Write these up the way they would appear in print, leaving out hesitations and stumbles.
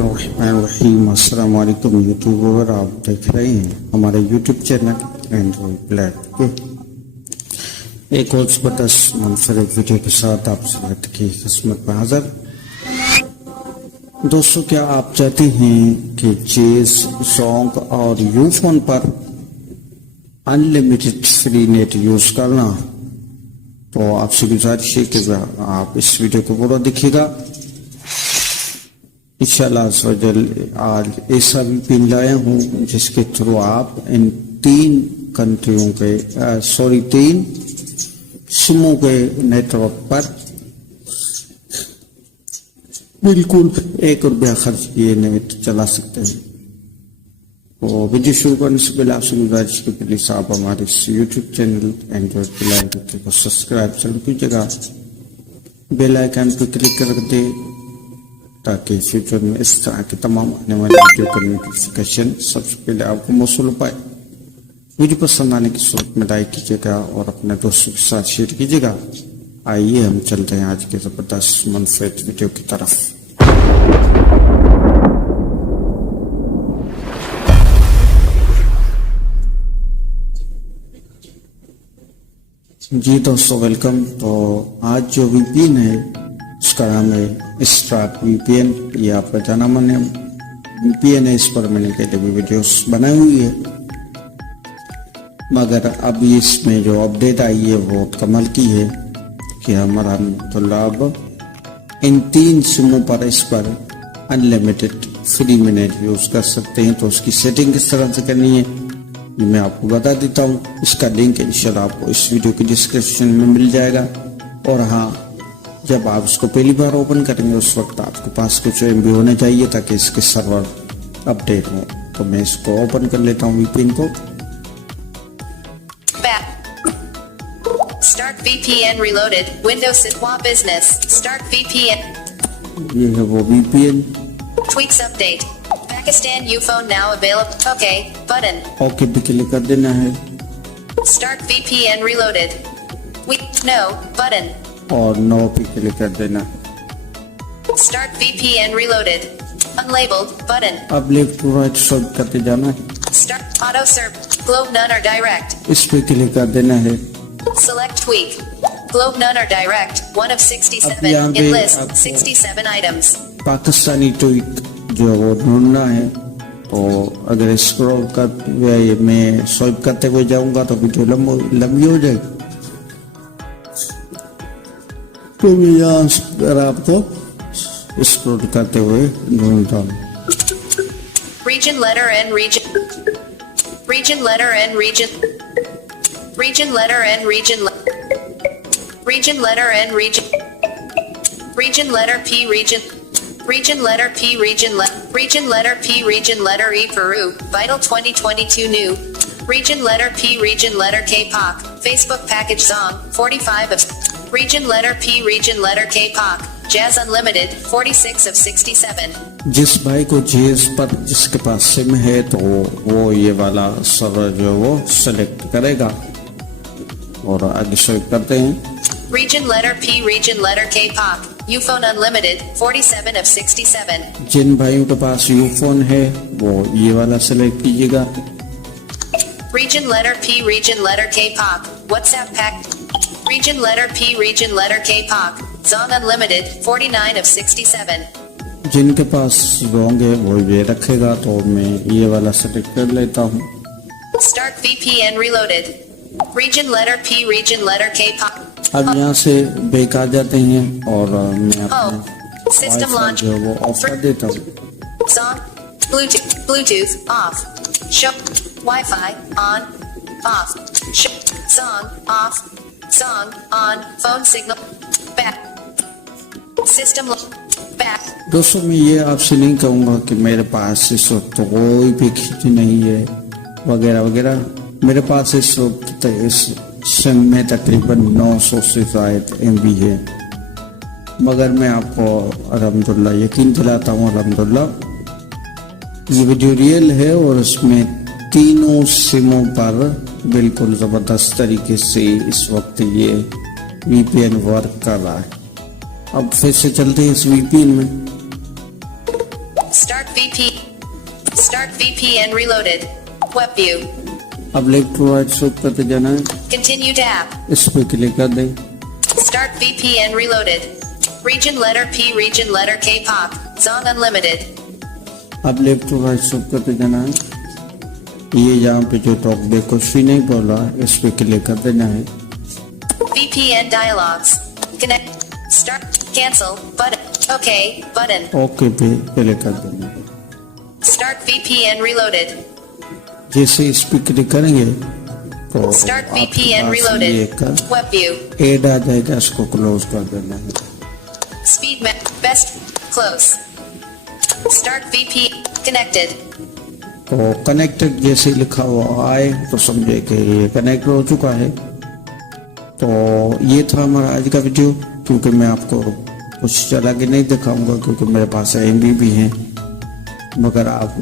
बिस्मिल्लाहिर्रहमानिर्रहीम। अस्सलाम वालेकुम यूट्यूबर, आप देख रहे हैं हमारे यूट्यूब चैनल androidblindpk। एक और ज़बरदस्त मुनफरिद वीडियो के साथ आप सभी की खिदमत में हाजिर। दोस्तों, क्या आप चाहते हैं कि जेज, जोंग और यूफोन पर अनलिमिटेड फ्री नेट यूज करना? तो आपसे गुजारिश है कि आप इस वीडियो को पूरा देखिएगा। इंशाअल्लाह आज ऐसा VPN लाया हूँ जिसके थ्रू आप इन तीन कंट्रियों के तीन सिमों के नेटवर्क पर बिल्कुल 1 रुपया खर्च किए नेट चला सकते हैं। तो वीडियो शुरू करने से पहले आपसे गुजारिश की प्लीज आप हमारे यूट्यूब चैनल androidblindpk को सब्सक्राइब जरूर कीजिएगा, बेल आइकन पर क्लिक कर दे ताकि फ्यूचर में इस तरह के तमाम आने वाले वीडियो का नोटिफिकेशन सबसे पहले आपको मौसूल हो पाए। वीडियो पसंद आने की सूरत में लाइक कीजिएगा और अपने दोस्तों के साथ शेयर कीजिएगा। आइए हम चलते हैं आज के जबरदस्त मुनफरिद वीडियो की तरफ। जी दोस्तों, वेलकम। तो आज जो VPN है उसका नाम है स्टार्ट VPN। ये आपका जाना माने VPN है। इस पर मैंने पहले भी वीडियोस बनाई हुई है, मगर अब इसमें जो अपडेट आई है वो कमाल की है कि हमारा अब इन तीन सिमों पर इस पर अनलिमिटेड फ्री मिनट यूज कर सकते हैं। तो उसकी सेटिंग किस तरह से करनी है मैं आपको बता देता हूँ। इसका लिंक इंशाल्लाह आपको इस वीडियो के डिस्क्रिप्शन में मिल जाएगा। और हाँ, जब आप इसको पहली बार ओपन करेंगे उस वक्त आपके पास कुछ MB होने चाहिए ताकि इसके सर्वर अपडेट हो। तो मैं इसको ओपन कर लेता हूँ VPN को। Start VPN reloaded. Windows Sitwa Business. Start VPN. ये है वो VPN। Tweaks update. Pakistan phone now available. Okay button. Okay पे क्लिक कर देना है। Start VPN reloaded. No button. और नो पे क्लिक कर देना। Start VPN reloaded. Unlabeled button. अब लेफ्ट टू राइट स्वाइप करते जाना है। Start auto serve. Globe none or direct. इस पे क्लिक कर देना है। Select tweak. Globe none or direct. 1 of 67. In list 67 items. Pakistani tweet जो वो ढूंढना है। तो अगर स्क्रॉल कर मैं स्वाइप करते हुए जाऊंगा तो वीडियो लंबी हो जाएगी। तो मैं यहाँ पर आपको स्क्रॉल करते हुए ढूंढता हूँ। Region letter and region. Region letter and region. Region letter and region. Region letter and region. Region letter P region. Region letter P region region letter P region letter E Peru. Vital 2022 new. Region letter P region letter K POC. Facebook package zong 45 of. Region letter P region letter K POC. Jazz Unlimited 46 of 67. जिस भाई को जेज पर जिसके पास SIM है तो वो ये वाला सर्वर जो वो सेलेक्ट करेगा और आगे स्वाइप करते हैं। Region letter P region letter K POC. Uphone Unlimited 47 of 67. जिन भाइयों के पास यूफोन है वो ये वाला सेलेक्ट कीजिएगा। Region letter P region letter K POC. WhatsApp pack. Region letter P region letter K POC. Zong Unlimited 49 of 67. जिनके पास जोंग है वो ये रखेगा, तो मैं ये वाला सेलेक्ट कर लेता हूँ। Start VPN reloaded. Region letter P region letter K POC. अब यहाँ से बैक आ जाते हैं और मैं अपने System launch. जो वो ऑफ कर देता हूँ। Zong Bluetooth off. Show Wi-Fi on off. Show Zong off. Zong on. Phone signal back. System back. दोस्तों, मैं ये आपसे नहीं कहूँगा कि मेरे पास इस वक्त कोई भी खींच नहीं है वगैरह वगैरह। मेरे पास इस वक्त इस सिम में तकरीबन 900 से ज़ायद MB है, मगर मैं आपको अल्हम्दुलिल्लाह यकीन दिलाता हूँ, अल्हम्दुलिल्लाह ये वीडियो रियल है और इसमें तीनों सिमों पर बिल्कुल ज़बरदस्त तरीके से इस वक्त ये VPN वर्क कर रहा है। अब फिर से चलते हैं इस VPN में। Start Start VPN reloaded. Web view. अब लेफ्ट टू राइट स्वाइप करते जाना है, Continue tab. इस पे क्लिक कर दें। Start VPN reloaded. Region letter P, region letter K, pop. Zong unlimited. अब लेफ्ट टू राइट स्वाइप करते जाना है, ये यहाँ पे जो टॉप पे कुछ भी नहीं बोला, इस पे क्लिक कर देना है। VPN dialogues. Connect. Start. Cancel. Button. Okay. Button. Okay पे क्लिक कर देना है। Start VPN reloaded. जैसे इस पे क्लिक करेंगे तो Start आपके VPN पास reloaded. ये एक Web view. एड आ जाएगा, इसको क्लोज कर देना है। Speed map. Best. Close. Start VPN. Connected. तो कनेक्टेड जैसे लिखा हुआ आए तो समझे कि ये कनेक्ट हो चुका है। तो ये था हमारा आज का वीडियो, क्योंकि मैं आपको कुछ चला के नहीं दिखाऊंगा क्योंकि मेरे पास MB भी हैं, मगर आप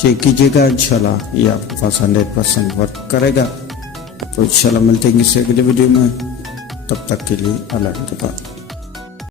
चेक कीजिएगा, इंशाल्लाह ये आपको पसंद 100% वर्क करेगा। तो इंशाल्लाह मिलते हैं किसी अगले वीडियो में, तब तक के लिए अल्लाह हाफ़िज़।